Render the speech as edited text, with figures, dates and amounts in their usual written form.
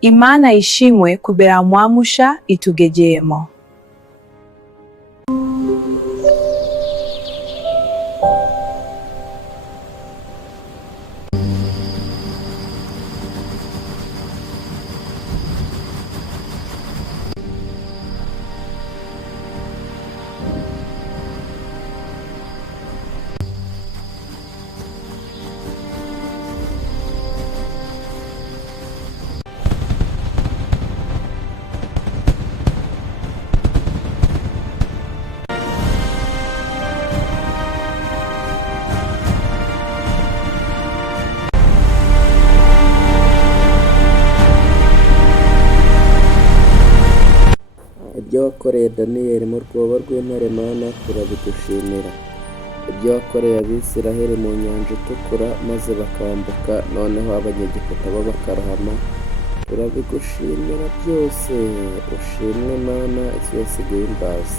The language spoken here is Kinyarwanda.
Imana ishimwe kubera mwamusha itugejeyemo. Ibyo wakoreye Daniyeli mu rwobo rw'intare Mana turabigushimira. Ibyo wakoreye Abisiraheli mu nyanja itukura maze bakambuka, noneho Abanyegiputa bo bakarohama, turabigushimira byose. Ushimwe Mana, isi yose iguhimbaze.